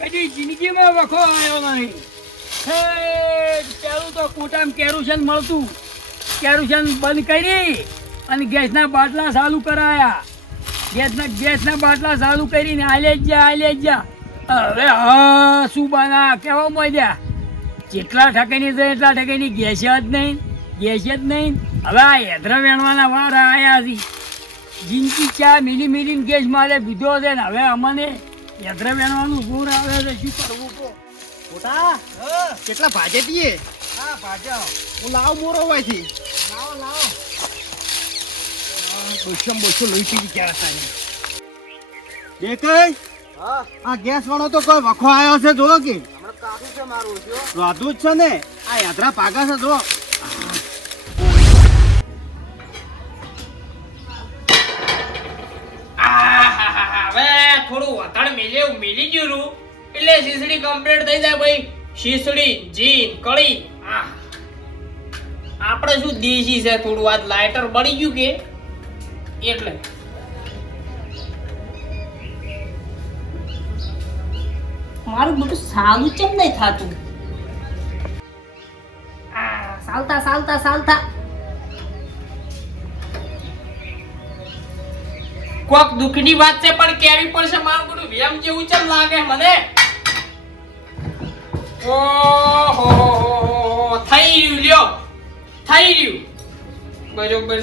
કદી જિંદગીમાં વખો આવ્યો નહીં. પેલું તો કોટામાં કેરોસીન મળતું, કેરોસીન બંધ કરી અને ગેસના બાટલા ચાલુ કરાયા. ગેસના બાટલા ચાલુ કરીને હાલે જ જા. હવે હા શું બાના કેવા મળ્યા? જેટલા ઠકાની છે એટલા ઠકાની ગેસ જ નહીં. હવે આ હેદરા વેણવાના વાર આવ્યા છે. જિંદગી ચા મિલી ગેસ મારે પીધો છે ને હવે અમને હેદરા વેણવાનું જોર આવે છે. શું કરવું કહો? મોટા કેટલા ભાજે દીએ? હા ભાજા હું લાવ મોરો હોયથી. લાવો. બસો લોહી પીધી ક્યારે સારી બે કઈ આ ગેસ વાળો તો કોઈ વખો આવ્યો છે જો કે રાધું જ છે ને આ યાત્રા પાકા છે જો. હવે થોડું વતાડ મિલી ગયું એટલે શીસડી કમ્પ્લીટ થઈ જાય ભાઈ. શીસડી જીન કળી આપણે શું દેશી છે થોડું આજ લાઇટર બળી ગયું કે એટલે મારું બધું સાલું ચમ નહીં થાતું. સાલતા કોક દુઃખની વાત છે પણ કેવી પડશે. મારું બધું વેમ જેવું ચમ લાગે મને. ઓહો થઈ રહ્યું બરોબર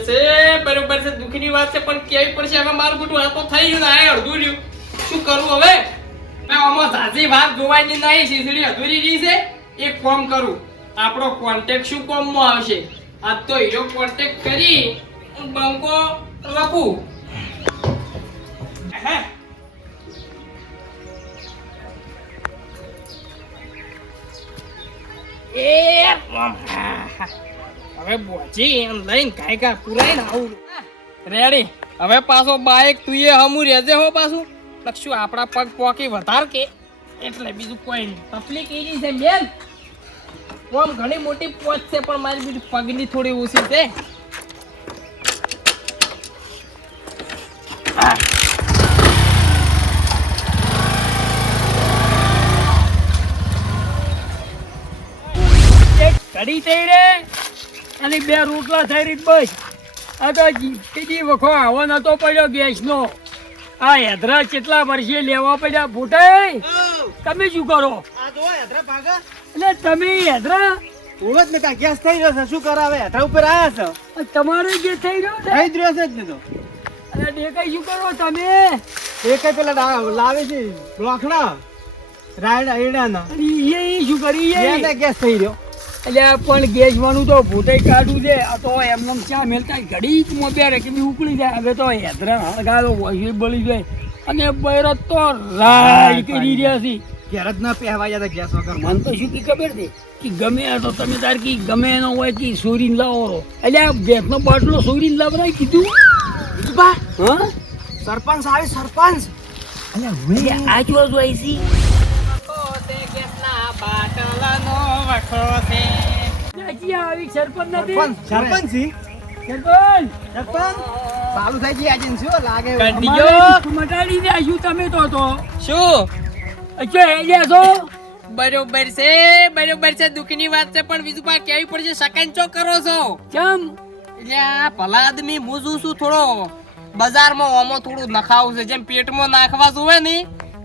છે દુઃખની વાત છે પણ કેવી પડશે. હવે મારું બધું આ તો થઈ રહ્યું ને આ અડધું રહ્યું. શું કરું હવે? આમાં ઝાઝી વાત જોવાની નહીં. શીસડી અધૂરી રહી છે. એક કામ કરું, આપણો કોન્ટેક્ટ શું કામમાં આવશે? આજ તો હીરો કોન્ટેક્ટ કરી બંકો લખું. હવે બોજી એમ લઈને કાયકા પુરાઈને આવું રેડી. હવે પાછો બાઈક તું એ હમું રહેજે હો પાછું. લક્ષું આપણા પગ પોકી વધાર કે એટલે બીજું કોઈ નહીં. તકલીફ એની છે બેન, આમ ઘણી મોટી પોચ છે પણ મારી બીજું પગની થોડી ઓછી છે. કઢી થઈ રે અને 2 રોટલા થઈ રહી બસ. આ તો કીધી વખો આવો નતો પડ્યો ગેસનો. આ હેદરા કેટલા વર્ષે લેવા પડ્યા. ફૂટાય તમે શું કરો? આ જો યાત્રા પાકા એટલે તમે હેદરા ઓળખ ને કા ગેસ થઈ રહ્યો છે શું કરાવે યાત્રા ઉપર આયા છે તમારો જે થઈ રહ્યો છે થઈ જ રહ્યો છે જ ને તો. અને દેખાય શું કરો તમે? એક પેલા લાવે છે બ્લોકડા રાયડા એડાના અને એ શું કરી એને ગેસ થઈ રહ્યો. એટલે આ પણ ગેસ વાનું તો ફૂટાઈ કાઢવું છે. આ તો એમને ચા મેલતા ઘડી જ મોબ્યા કે ઉકળી જાય. હવે તો હેદરા હળગાડો વોશી બળી જાય અને બૈરત તો રાય કરી રહ્યા છે. ઘેર જ ના પહેવાયા હતા ગેસ વગર. મને તો શું કી ખબર છે કે ગમે આ તો તમે તાર કી ગમે એનો હોય કે સોરીને લાવો. એટલે આ ગેસનો બાટલો સોરીને લાવરાય કીધું. બા હા સરપંચ આવી સરપંચ. એટલે હવે આ જો જોઈ છી હજી આવી સરપંચ નથી. સરપંચ છી સરપંચ ચાલુ થઈ ગઈ આજે શું લાગે અમારે મટાડી દે શું તમે તો શું અચ્છા હેલ્યા છો. બરોબર છે દુઃખની વાત છે પણ બીજું પા કેવી પડશે. સકાન ચો કરો છો ચમ એટલે આ ભલા આદમી હું છું થોડો બજારમાં ઓમાં થોડું નખાવું છે. જેમ પેટમાં નાખવા જોવે ને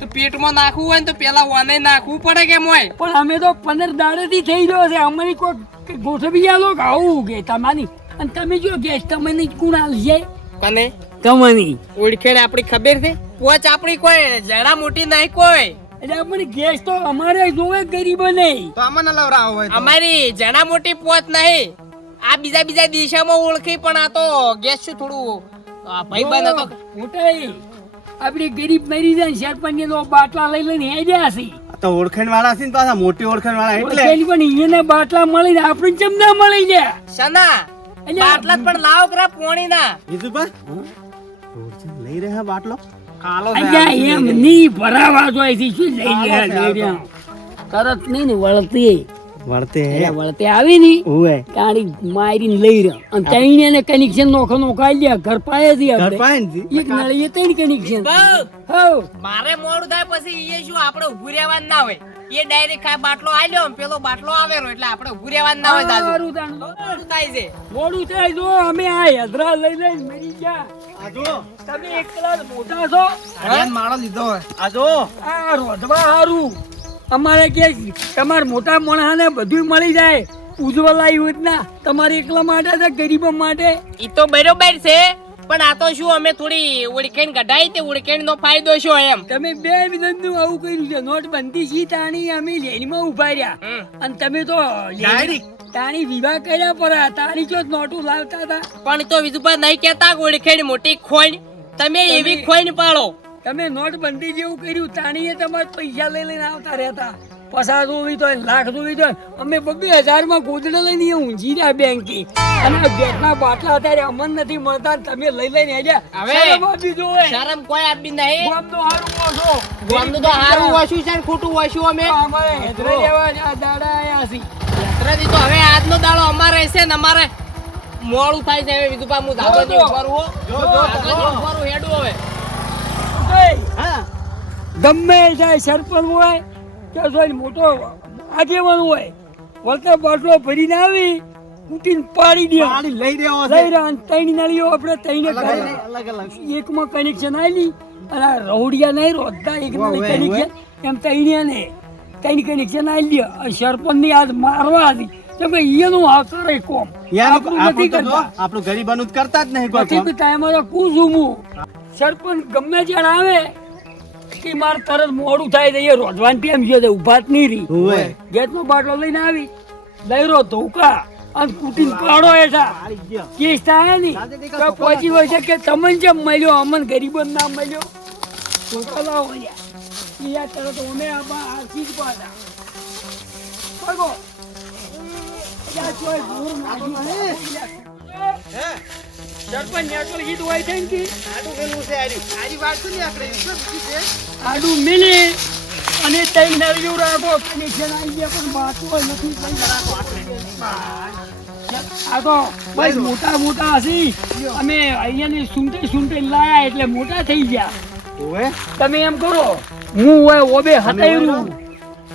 તો પેટમાં નાખવું હોય ને તો પેલા વાને નાખવું પડે કેમ હોય. પણ અમે તો 15 દાડેથી થઈ રહ્યો છે. અમારી કોઈ ગોઠવી આલો કે આવું કે તમારી. અને તમે જો ગેસ તમને કોણ આલશે? કને તમારી ઓળખેડ આપણી ખબર છે. પોચ આપણી કોઈ જણા મોટી નહીં કોઈ. એટલે અમારી ગેસ તો અમારે જોવે ગરીબો નહીં. તો આમાં ના લવરાવો હોય તો. અમારી જણા મોટી પોચ નહીં. આ બીજા દિશામાં ઓળખી પણ આ તો ગેસ શું થોડું ભાઈબંધ હતો. મોટાઈ આપડી ગરીબ મરી જાય સરપંચ ને બાટલા લઈ લઈને હેડ્યા છે. તો ઓળખાણ વાળા છે ને પાછા મોટી ઓળખાણ વાળા એટલે પણ અહીંયા બાટલા મળી ને આપણે ચમ ના મળી જાય. સના બાટલા પણ લાવો કરા પોણી ના. બીજું બસ લઈ રહ્યા બાટલો કાલો અહીંયા એમ ની ભરાવા જોઈએ છે. શું લઈ રહ્યા તરત નહીં ને વળતી વળતે એટલે વળતે આવી ની ઓએ તારી મારીને લઈ રહ્યો અને તઈને એને કનેક્શન નોખાઈ લે ઘર પાયે થી ઘર આપણે પાયે એક નળીએ ત્રણ કનેક્શન હો મારે મોડું થાય પછી એ શું આપણે ઊભું રહેવાનું ના હોય એ ડાયરેક્ટ આ બાટલો આલ્યો ને પેલો બાટલો આવેલો એટલે આપણે ઊભું રહેવાનું ના હોય દાદુ સારું તાણ. મોડું થાય છે મોડું થાય જો અમે આ હેદરા લઈ લઈને મરી ગયા આ જો તમે એકલા જ મોટા છો માળો લીધો હોય આ જો આ રોધવા હારું અમારે કે તમાર મોટા માણસને બધું મળી જાય ઉજ્જવલા યોજના તમારે એકલા માટે છે ગરીબો માટે ઈ તો બરોબર છે પણ આ તો શું અમે થોડી ઓળખેણ કઢાઈ તે ઓળખેણ નો ફાયદો શું એમ તમે બે વિધનનું આવું કર્યું છે નોટબંધી સી તાણી અમે લેનમાં ઉભા રહ્યા અને તમે તો તાણી વિવાહ કર્યા પર તાણી જો નોટું લાવતા હતા પણ તો વિધુભા નહીં કેતા ઓળખેણ મોટી ખોઈ તમે એવી ખોઈ પાડો તમે નોટબંધી જેવું કર્યું તાણીએ તમારે પૈસા લઈ લઈને આવતા રહેતા 50 જોવી તો લાખ જોવી તો અમે 2000 માં ગોદડા લઈને અહીંયા ઊંઘી રહ્યા બેંકી અને ગેસના બાટલા અત્યારે અમન નથી મળતા ને તમે લઈ લઈને આવ્યા હવે શરમ આપી જોવે. શરમ કોઈ આપી નહીં ગામનો હારું ઓછો. ગામનું તો હારું વાસ્યું છે ને ખોટું વાસ્યું અમે અમારે હેદરા લેવા આ દાડા આયા છે. યાત્રાથી તો હવે આજનો દાડો અમારે છે ને અમારે મોડું થાય છે હવે વિધુભા હું ધાબા જો, જો. ઉભરું હેડું હવે ઉદય, હા ગમે જાય સરપંચ હોય કે કોઈ મોટો આગેવાન હોય વળતા બાટલો ભરીને આવી કૂટીને પાડી દે પાણી લઈ રહ્યો લઈ છે રહ્યા અને ત્રણ નળીઓ આપણે ત્રણે કાઢી. અલગ અલગ એકમાં કનેક્શન આલી અને આ રહોડિયા નહીં રોધતા એક નળી ઓવે, કનેક્શન એમ ત્રણ કનેક્શન આલી દે અને સરપંચની આજ મારવા હતી તો ભાઈ એનું આ કરે કોમ આપણું નથી કરતા આપણું ગરીબાનું જ કરતા જ નહીં કોઈ નથી કામ. ટાઈમ તો પૂછું હું સરપંચ ગમે ત્યારે આવે કે મારે તરત મોડું થાય તો એ રોધવાની ટાઈમ છે ઉભા જ નહીં રહી ઓવે. ગેસનો બાટલો લઈને આવી લઈરો ધોકા અને કૂટીને પાડો એઠા પાડી ગયો. કેસ થાય નહીં તો પહોંચી હોય છે કે તમને જેમ મળ્યો અમને ગરીબો ના મળ્યો ધોકા લાવો યાર. એ યાર તરત અમે આરસી જ પાછા ભાગો. યાર, ચોય દૂર નાખી. સરપંચ નેટવર્ક હિટ હોય છે ને કે આટલું પેલું છે આર્યું. આરી વાત તો નહીં આપણે. એટલું જ બીજું છે. આડું મિલી અને તઈ નળિયું રાખો કનેક્શન આવી ગયા પણ બાતો નથી આ તો બસ મોટા મોટા હસી અમે અહીંયાની સુંટે લાયા એટલે મોટા થઈ ગયા ઓવે. તમે એમ કરો હું હોય ઓબે હતાયરું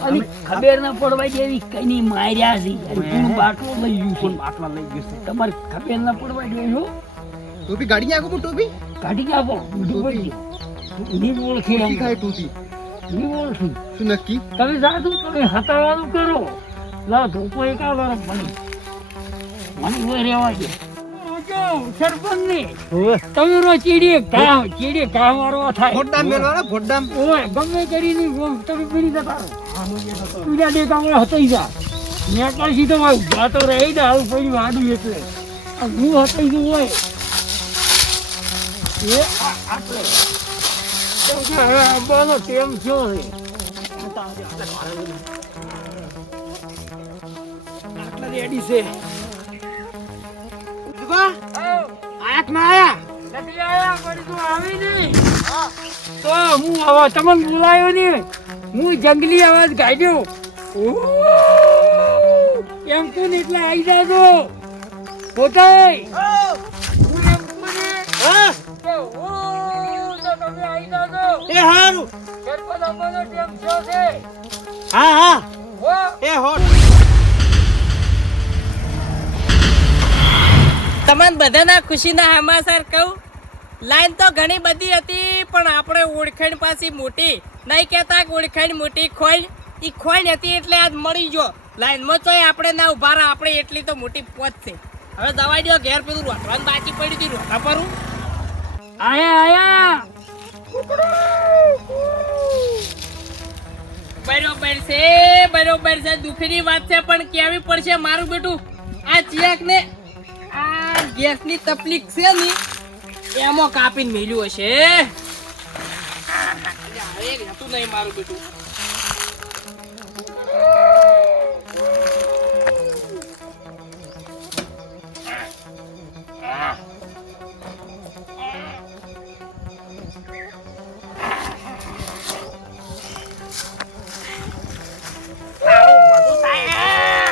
અને ખબર ના પડવા જેવી કઈની માર્યા છે અને પૂરું બાટલો લઈ ગયું છે આટલા લઈ ગયું છે. તમારે ખબર ના પડવા જોઈએ હો. ટોપી ગાડી ની આગળ ટોપી કાઢી આપો બીજું પડી ગયું ની ઓળખી એમ. ટોપી ની ઓળખી શું નક્કી તમે જાતું તમે હતાવાનું કરો લાવ ધોકો એક આલો મને મને રહેવા દે સરપંચ ને ઓવે. તમે રો ચીડી ઘા મારવા થાય ફોડડામ મેલવાના ફોડડામ. ઓય ગમે કરીને તમે પીડી જતા પીડા દેખાવા હતાઈ જા નેકળ સીધો હોય ઉભા તો રહી દે આવું પડી વાડું એટલે આ હું હતાઈ જવું હોય એ આપણે કેમ કે હવે આવવાનો ટેમ થયો છે આટલા રેડી છે વિધવા, આયા કે ના આયા? નથી આયા પણ તું આવી નહીં તો હું હવે તમને બોલાયો ને હું જંગલી અવાજ કાઢ્યો એમ કોને એટલે આવી જાજો પોતાય હું એમ કોને હા? કે તો તમે આવી જાજો એ હારું. સરપંચ અમારો ટેમ થયો છે હા હા હો એ હોટ. તમને બધાના ખુશીના સમાચાર કહું લાઈન તો ઘણી બધી હતી પણ આપણે ઓળખાણ પાછી મોટી નહીં કહેતા કે ઓળખાણ મોટી ખોઈ ઈ ખોઈ હતી એટલે આજ મળી ગયો લાઈનમાં તો આપણે ના ઉભા રહા આપણે એટલી તો મોટી પોત છે હવે દવા દો ઘેર પેલું રોટવાનું બાકી પડી હતી રોટા પરું આયા બરોબર છે દુઃખની વાત છે પણ કેવી પડશે મારું બેટું આ ચિયાક ને આ ગેસની તકલીફ છે ને એમાં કાપીને મેલ્યું હશે હવે રહેતું નહીં મારું બેટું બધું થાય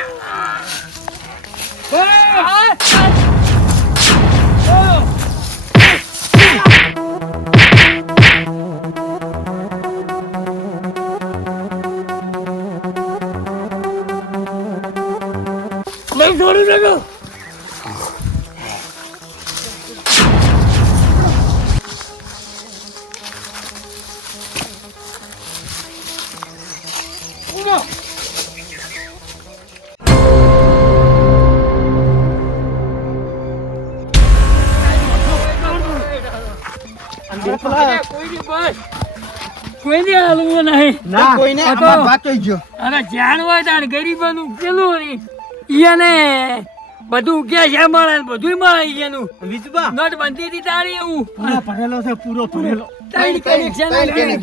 કોઈની બસ કોઈને હાલવું નહીં. ના કોઈને આ તો- અમાર વાત થઈ ગયો. અને જાણવા તાણ ગરીબોનું પેલું નહીં. ઈયાને બધું કે છે મળે ને બધુંય મળે ઈયાનું. વિજબા નોટબંધી થી તારી એવું પૂરો ભરેલો છે પૂરો ભરેલો. ત્રણ connection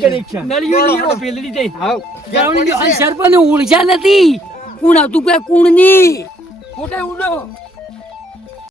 connection. નળિયો ઈ આપણે પેલી થઈ. હાવ. ગામની અંદર સરપંચ ઓળખ્યા નથી. કુણ હતું કે કુણ નહીં. ખોટા ઉડો